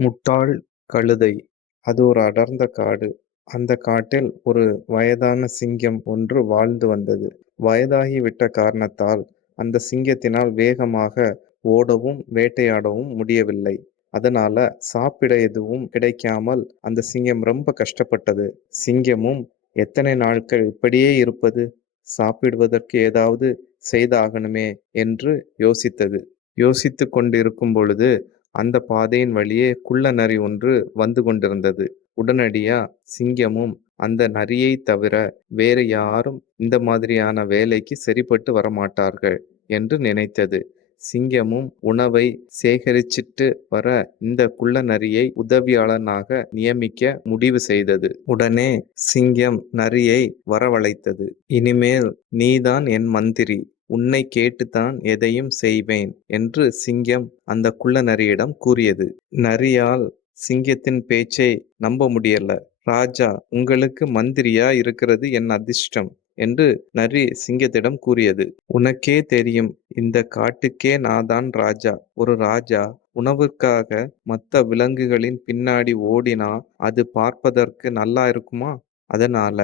முட்டாள் கழுதை. அது ஒரு அடர்ந்த காடு. அந்த காட்டில் ஒரு வயதான சிங்கம் ஒன்று வாழ்ந்து வந்தது. வயதாகிவிட்ட காரணத்தால் அந்த சிங்கத்தினால் வேகமாக ஓடவும் வேட்டையாடவும் முடியவில்லை. அதனால சாப்பிட எதுவும் கிடைக்காமல் அந்த சிங்கம் ரொம்ப கஷ்டப்பட்டது. சிங்கமும் எத்தனை நாட்கள் இப்படியே இருப்பது? சாப்பிடுவதற்கு ஏதாவது செய்தாகணுமே என்று யோசித்தது. யோசித்துக் கொண்டிருக்கும் பொழுது அந்த பாதையின் வழியே குள்ள நரி ஒன்று வந்து கொண்டிருந்தது. உடனடியா சிங்கமும் அந்த நரியைத் தவிர வேறு யாரும் இந்த மாதிரியான வேலைக்கு சரிப்பட்டு வரமாட்டார்கள் என்று நினைத்தது. சிங்கமும் உணவை சேகரிச்சிட்டு வர இந்த குள்ள நரியை உதவியாளனாக நியமிக்க முடிவு செய்தது. உடனே சிங்கம் நரியை வரவழைத்தது. இனிமேல் நீதான் என் மந்திரி. உன்னை கேட்டுத்தான் எதையும் செய்வேன் என்று சிங்கம் அந்த குள்ள நரியிடம் கூறியது. நரியால் சிங்கத்தின் பேச்சை நம்ப முடியல. ராஜா, உங்களுக்கு மந்திரியா இருக்கிறது என் அதிர்ஷ்டம் என்று நரி சிங்கத்திடம் கூறியது. உனக்கே தெரியும், இந்த காட்டுக்கே நான்தான் ராஜா. ஒரு ராஜா உணவுக்காக மற்ற விலங்குகளின் பின்னாடி ஓடினா அது பார்ப்பதற்கு நல்லா இருக்குமா? அதனால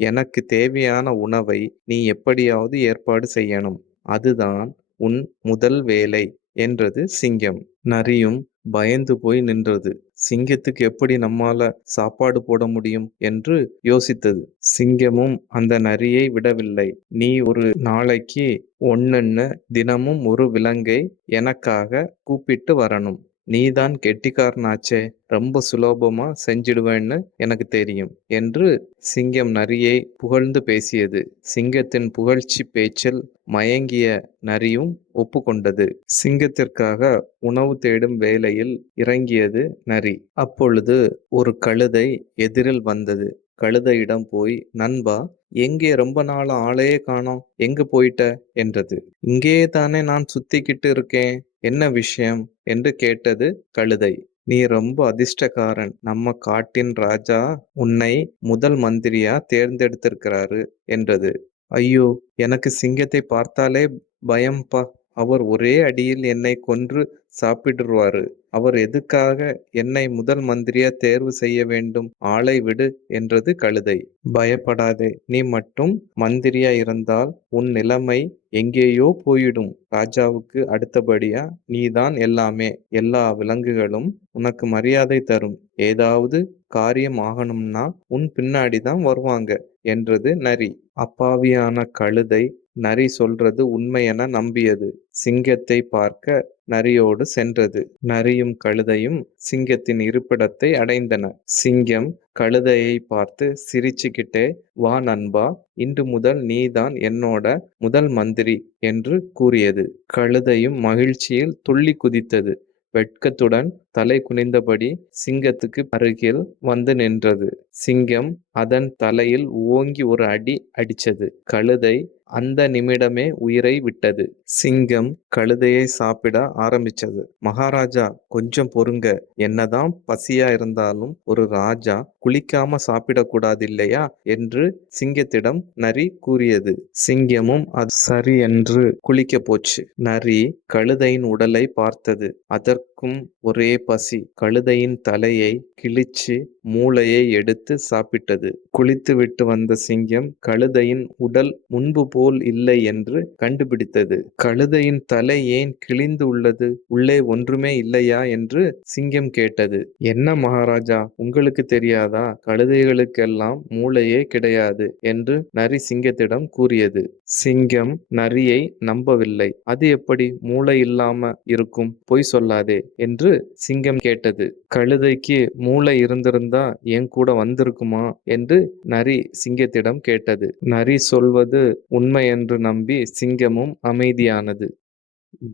எனக்கு தேவையான உணவை நீ எப்படியாவது ஏற்பாடு செய்யணும். அதுதான் உன் முதல் வேலை என்றது சிங்கம். நரியும் பயந்து போய் நின்றது. சிங்கத்துக்கு எப்படி நம்மால சாப்பாடு போட முடியும் என்று யோசித்தது. சிங்கமும் அந்த நரியை விடவில்லை. நீ ஒரு நாளைக்கு ஒன்னொன்னு தினமும் ஒரு விலங்கை எனக்காக கூப்பிட்டு வரணும். நீதான் கெட்டிக்காரனாச்சே, ரொம்ப சுலபமா செஞ்சிடுவேன்னு எனக்கு தெரியும் என்று சிங்கம் நரியை புகழ்ந்து பேசியது. சிங்கத்தின் புகழ்ச்சி பேச்சில் மயங்கிய நரியும் ஒப்புக்கொண்டது. சிங்கத்திற்காக உணவு தேடும் வேலையில் இறங்கியது நரி. அப்பொழுது ஒரு கழுதை எதிரில் வந்தது. கழுதையிடம் போய், நண்பா, எங்கே ரொம்ப நாள் ஆளையே காணோம், எங்க போயிட்ட என்றது. இங்கேயே தானே நான் சுத்திக்கிட்டு இருக்கேன், என்ன விஷயம் என்று கேட்டது கழுதை. நீ ரொம்ப அதிர்ஷ்டக்காரன். நம்ம காட்டின் ராஜா உன்னை முதல் மந்திரியா தேர்ந்தெடுத்திருக்கிறாரு என்றது. ஐயோ, எனக்கு சிங்கத்தை பார்த்தாலே பயம்பா. அவர் ஒரே அடியில் என்னை கொன்று சாப்பிடுவாரு. அவர் எதுக்காக என்னை முதல் மந்திரியா தேர்வு செய்ய வேண்டும்? ஆளை விடு என்றது கழுதை. பயப்படாதே, நீ மட்டும் மந்திரியா இருந்தால் உன் நிலைமை எங்கேயோ போயிடும். ராஜாவுக்கு அடுத்தபடியா நீதான் எல்லாமே. எல்லா விலங்குகளும் உனக்கு மரியாதை தரும். ஏதாவது காரியம் ஆகணும்னா உன் பின்னாடிதான் வருவாங்க என்றது நரி. அப்பாவியான கழுதை நரி சொல்றது உண்மையென நம்பியது. சிங்கத்தை பார்க்க நரியோடு சென்றது. நரியும் கழுதையும் சிங்கத்தின் இருப்பிடத்தை அடைந்தன. சிங்கம் கழுதையை பார்த்து சிரிச்சுக்கிட்டே, வா நண்பா, இன்று முதல் நீதான் என்னோட முதல் மந்திரி என்று கூறியது. கழுதையும் மகிழ்ச்சியில் துள்ளி குதித்தது. வெட்கத்துடன் தலை குனிந்தபடி சிங்கத்துக்கு அருகில் வந்து நின்றது. சிங்கம் அதன் தலையில் ஓங்கி ஒரு அடி அடிச்சது. கழுதை அந்த நிமிடமே உயிரை விட்டது. சிங்கம் கழுதையை சாப்பிட ஆரம்பிச்சது. மகாராஜா, கொஞ்சம் பொறுங்க. என்னதான் பசியா இருந்தாலும் ஒரு ராஜா குளிக்காம சாப்பிடக்கூடாது இல்லையா என்று சிங்கத்திடம் நரி கூறியது. சிங்கமும் அது சரி என்று குளிக்க போச்சு. நரி கழுதையின் உடலை பார்த்தது. அதற்கும் ஒரே பசி. கழுதையின் தலையை கிழிச்சு மூளையை எடுத்து சாப்பிட்டது. குளித்துவிட்டு வந்த சிங்கம் கழுதையின் உடல் முன்பு போல் இல்லை என்று கண்டுபிடித்தது. கழுதையின் தலை ஏன் கிழிந்து உள்ளது? உள்ளே ஒன்றுமே இல்லையா என்று சிங்கம் கேட்டது. என்ன மகாராஜா, உங்களுக்கு தெரியாதா? கழுதைகளுக்கெல்லாம் மூளையே கிடையாது என்று நரி சிங்கத்திடம் கூறியது. சிங்கம் நரியை நம்பவில்லை. அது எப்படி மூளை இல்லாம இருக்கும்? பொய் சொல்லாதே என்று சிங்கம் கேட்டது. கழுதைக்கு மூளை இருந்திருந்தா என் கூட வந்திருக்குமா என்று நரி சிங்கத்திடம் கேட்டது. நரி சொல்வது உண்மை என்று நம்பி சிங்கமும் அமைதியானது.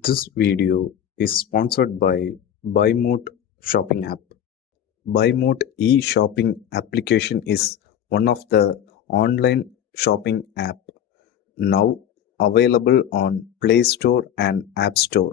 This video is sponsored by BuyMote shopping app. BuyMote e-shopping application is one of the online shopping app now available on Play Store and App Store.